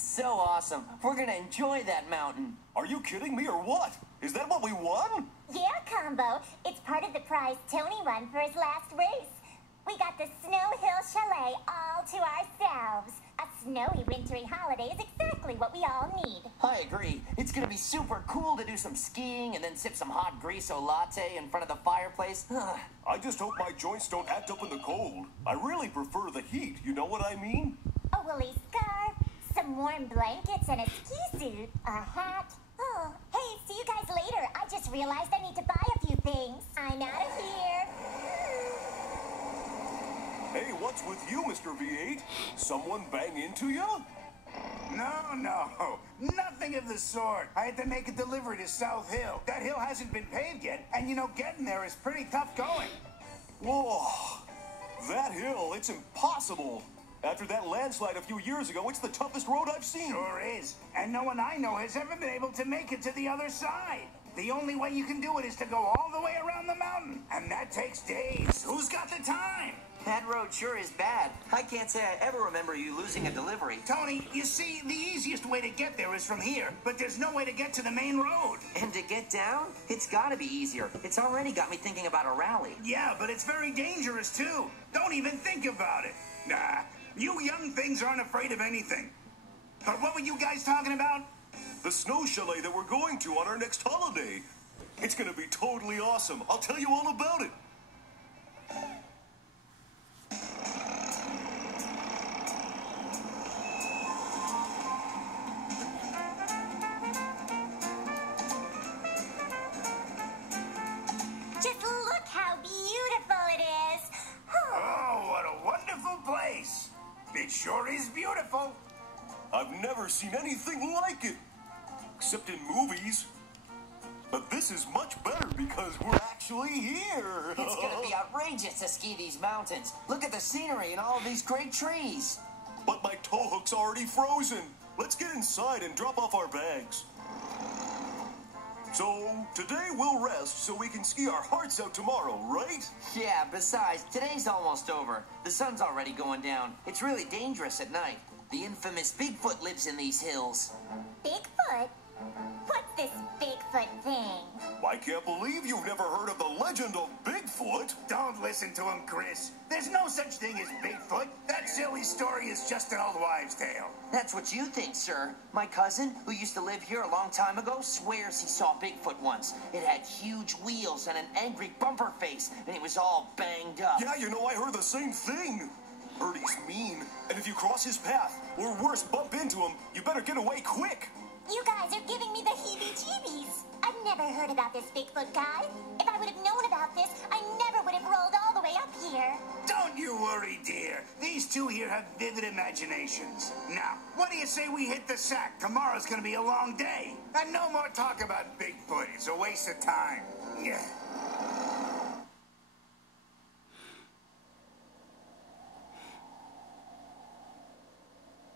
It's so awesome. We're gonna enjoy that mountain. Are you kidding me or what? Is that what we won? Yeah, Combo. It's part of the prize Tony won for his last race. We got the Snow Hill Chalet all to ourselves. A snowy, wintry holiday is exactly what we all need. I agree. It's gonna be super cool to do some skiing and then sip some hot Griso latte in front of the fireplace. I just hope my joints don't act up in the cold. I really prefer the heat, you know what I mean? A woolly scarf, some warm blankets, and a ski suit, a hat. Oh, hey, see you guys later. I just realized I need to buy a few things. I'm out of here. Hey, what's with you, Mr. V8? Someone bang into you? No, nothing of the sort. I had to make a delivery to South Hill. That hill hasn't been paved yet, and you know, getting there is pretty tough going. Whoa, that hill, it's impossible. After that landslide a few years ago, it's the toughest road I've seen. Sure is, and no one I know has ever been able to make it to the other side. The only way you can do it is to go all the way around the mountain, and that takes days. Who's got the time? That road sure is bad. I can't say I ever remember you losing a delivery. Tony, you see, the easiest way to get there is from here, but there's no way to get to the main road. And to get down? It's gotta be easier. It's already got me thinking about a rally. Yeah, but it's very dangerous, too. Don't even think about it. Nah, you young things aren't afraid of anything. But what were you guys talking about? The snow chalet that we're going to on our next holiday. It's gonna be totally awesome. I'll tell you all about it. Just look how beautiful it is. Oh, what a wonderful place. It sure is beautiful. I've never seen anything like it, except in movies. But this is much better because we're actually here. It's gonna be outrageous to ski these mountains. Look at the scenery and all of these great trees. But my tow hook's already frozen. Let's get inside and drop off our bags. So, today we'll rest so we can ski our hearts out tomorrow, right? Yeah, besides, today's almost over. The sun's already going down. It's really dangerous at night. The infamous Bigfoot lives in these hills. Bigfoot? What's this Bigfoot thing? I can't believe you've never heard of the legend of Bigfoot. Don't listen to him, Chris. There's no such thing as Bigfoot. That silly story is just an old wives' tale. That's what you think, sir. My cousin, who used to live here a long time ago, swears he saw Bigfoot once. It had huge wheels and an angry bumper face, and it was all banged up. Yeah, you know, I heard the same thing. Heard he's mean, and if you cross his path, or worse, bump into him, you better get away quick. You guys are giving me the heebie-jeebies. I've never heard about this Bigfoot guy. If I would have known about this, I never would have rolled all the way up here. Don't you worry, dear. These two here have vivid imaginations. Now, what do you say we hit the sack? Tomorrow's gonna be a long day. And no more talk about Bigfoot. It's a waste of time. Yeah.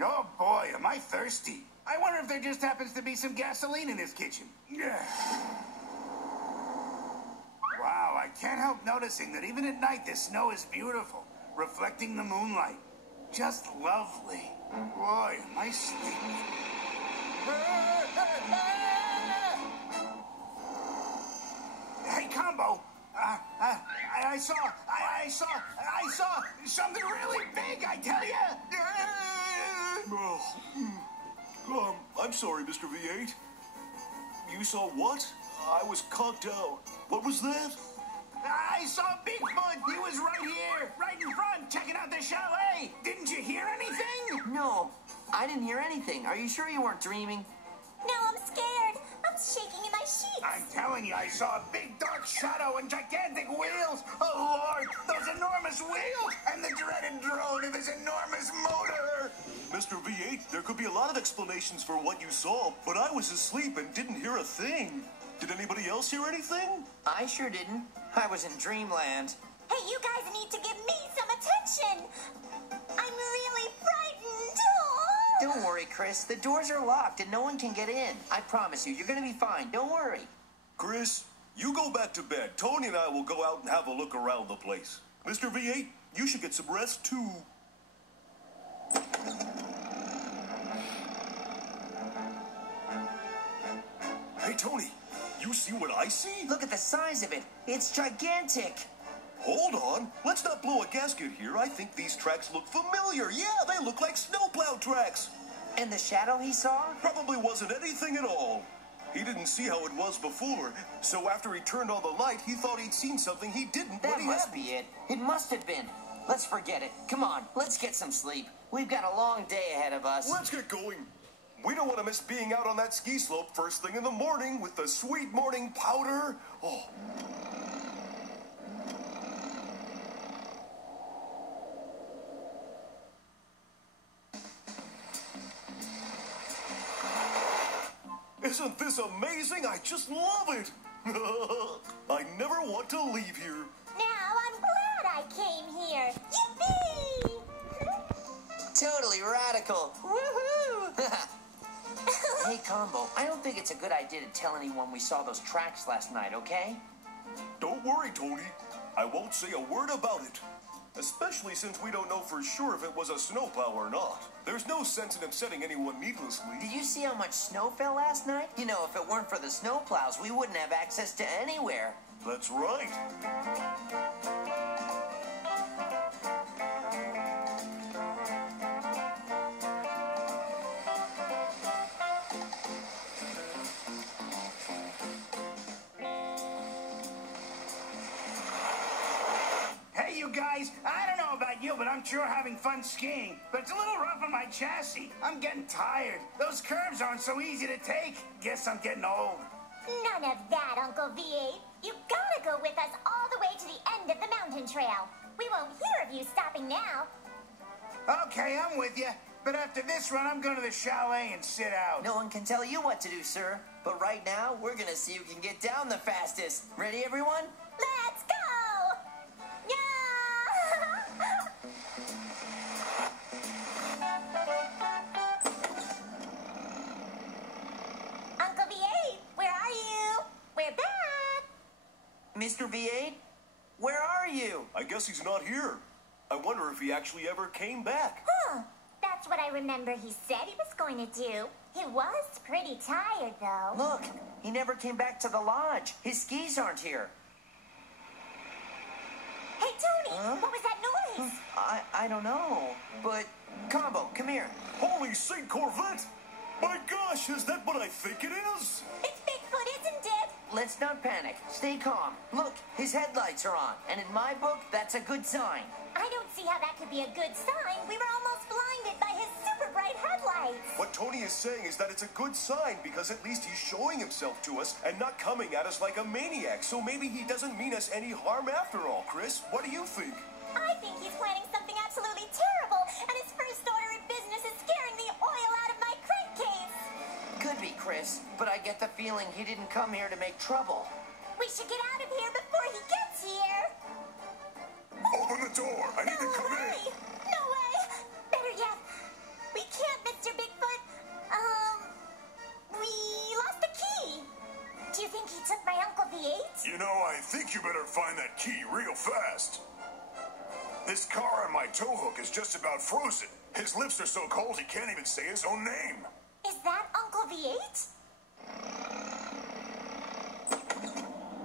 Oh boy, am I thirsty. I wonder if there just happens to be some gasoline in this kitchen. Yeah. Wow, I can't help noticing that even at night the snow is beautiful, reflecting the moonlight. Just lovely. Boy, am I sleepy. Hey, Combo. I saw something really big, I tell you. I'm sorry, Mr. V8. You saw what? I was conked out. What was that? I saw Bigfoot. He was right here, right in front, checking out the chalet. Didn't you hear anything? No, I didn't hear anything. Are you sure you weren't dreaming? No, I'm scared. I'm shaking in my sheets. I'm telling you, I saw a big dark shadow and gigantic wheels. Oh, Lord, those enormous wheels and the dreaded drone and this enormous motor. Mr. V8, there could be a lot of explanations for what you saw, but I was asleep and didn't hear a thing. Did anybody else hear anything? I sure didn't. I was in dreamland. Hey, you guys need to give me some attention. I'm really frightened. Don't worry, Chris. The doors are locked and no one can get in. I promise you, you're gonna be fine. Don't worry. Chris, you go back to bed. Tony and I will go out and have a look around the place. Mr. V8, you should get some rest too. Hey, Tony, you see what I see? Look at the size of it. It's gigantic. Hold on. Let's not blow a gasket here. I think these tracks look familiar. Yeah, they look like snowplow tracks. And the shadow he saw? Probably wasn't anything at all. He didn't see how it was before, so after he turned on the light, he thought he'd seen something he didn't. That must be it. It must have been. Let's forget it. Come on, let's get some sleep. We've got a long day ahead of us. Let's get going. We don't want to miss being out on that ski slope first thing in the morning with the sweet morning powder. Oh. Isn't this amazing? I just love it. I never want to leave here. Now I'm glad I came here. Yippee! Totally radical. Woohoo! Hey, Combo, I don't think it's a good idea to tell anyone we saw those tracks last night, okay? Don't worry, Tony. I won't say a word about it. Especially since we don't know for sure if it was a snowplow or not. There's no sense in upsetting anyone needlessly. Did you see how much snow fell last night? You know, if it weren't for the snowplows, we wouldn't have access to anywhere. That's right. Guys, I don't know about you, but I'm sure having fun skiing. But it's a little rough on my chassis. I'm getting tired. Those curves aren't so easy to take. Guess I'm getting old. None of that, Uncle V8. You gotta go with us all the way to the end of the mountain trail. We won't hear of you stopping now. Okay, I'm with you. But after this run, I'm going to the chalet and sit out. No one can tell you what to do, sir. But right now, we're gonna see who can get down the fastest. Ready, everyone? Let's go! Uncle V8, where are you? We're back! Mr. V8, where are you? I guess he's not here. I wonder if he actually ever came back. Huh. That's what I remember he said he was going to do. He was pretty tired, though. Look, he never came back to the lodge. His skis aren't here. Hey, Tony, what was that noise? I don't know, but Combo, come here. Holy Saint Corvette! My gosh, is that what I think it is? It's Bigfoot, isn't it? Let's not panic. Stay calm. Look, his headlights are on, and in my book, that's a good sign. I don't see how that could be a good sign. We were almost blinded by his super bright headlights. What Tony is saying is that it's a good sign because at least he's showing himself to us and not coming at us like a maniac. So maybe he doesn't mean us any harm after all. Chris, what do you think? I think he's planning something absolutely terrible, and his first order of business is scaring the oil out of my crankcase. Could be, Chris, but I get the feeling he didn't come here to make trouble. We should get out of here before he gets here. Open the door. I need to come in. No way. Better yet, we can't, Mr. Bigfoot. We lost the key. Do you think he took my Uncle V8? You know, I think you better find that key real fast. This car on my tow hook is just about frozen. His lips are so cold he can't even say his own name. Is that Uncle V8?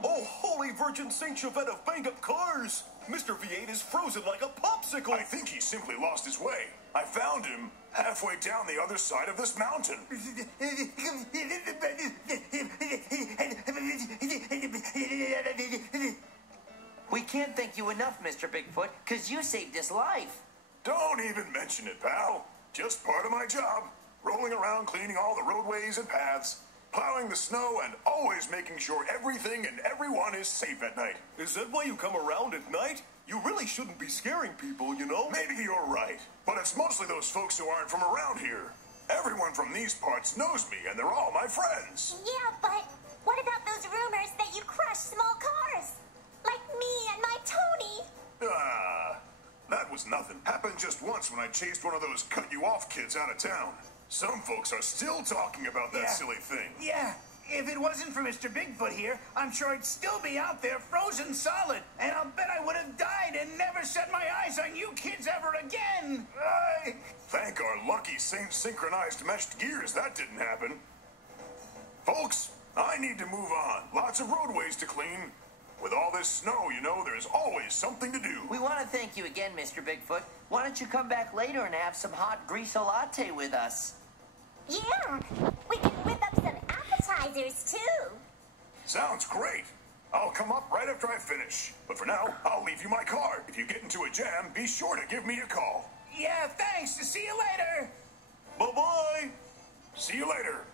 Oh, holy Virgin Saint Chevette of banged-up cars! Mr. V8 is frozen like a popsicle! I think he simply lost his way. I found him halfway down the other side of this mountain. We can't thank you enough, Mr. Bigfoot, because you saved his life. Don't even mention it, pal. Just part of my job. Rolling around cleaning all the roadways and paths, plowing the snow, and always making sure everything and everyone is safe at night. Is that why you come around at night? You really shouldn't be scaring people, you know? Maybe you're right, but it's mostly those folks who aren't from around here. Everyone from these parts knows me, and they're all my friends. Yeah, but what about those rumors that you crush small cars? Like me and my Tony. That was nothing. Happened just once when I chased one of those cut-you-off kids out of town. Some folks are still talking about that silly thing. Yeah, if it wasn't for Mr. Bigfoot here, I'm sure I'd still be out there frozen solid. And I'll bet I would have died and never set my eyes on you kids ever again. Thank our lucky synchronized meshed gears that didn't happen. Folks, I I need to move on. Lots of roadways to clean. With all this snow, you know, there's always something to do. We want to thank you again, Mr. Bigfoot. Why don't you come back later and have some hot griso latte with us? Yeah, we can whip up some appetizers too. Sounds great. I'll come up right after I finish. But for now, I'll leave you my card. If you get into a jam, be sure to give me a call. Yeah, thanks. See you later. Bye-bye. See you later.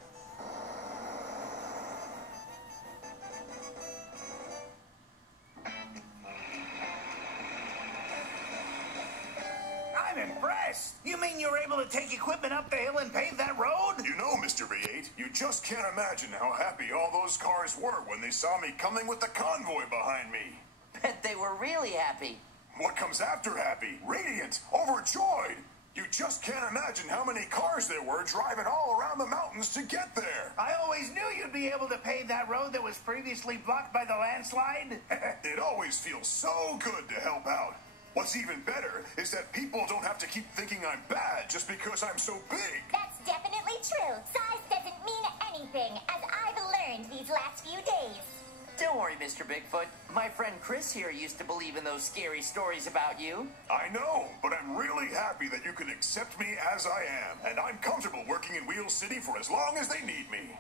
I'm impressed. You mean you were able to take equipment up the hill and pave that road? You know, Mr. V8, you just can't imagine how happy all those cars were when they saw me coming with the convoy behind me. Bet they were really happy. What comes after happy? Radiant, overjoyed. You just can't imagine how many cars there were driving all around the mountains to get there. I always knew you'd be able to pave that road that was previously blocked by the landslide. It always feels so good to help out. What's even better is that people don't have to keep thinking I'm bad just because I'm so big. That's definitely true. Size doesn't mean anything, as I've learned these last few days. Don't worry, Mr. Bigfoot. My friend Chris here used to believe in those scary stories about you. I know, but I'm really happy that you can accept me as I am, and I'm comfortable working in Wheel City for as long as they need me.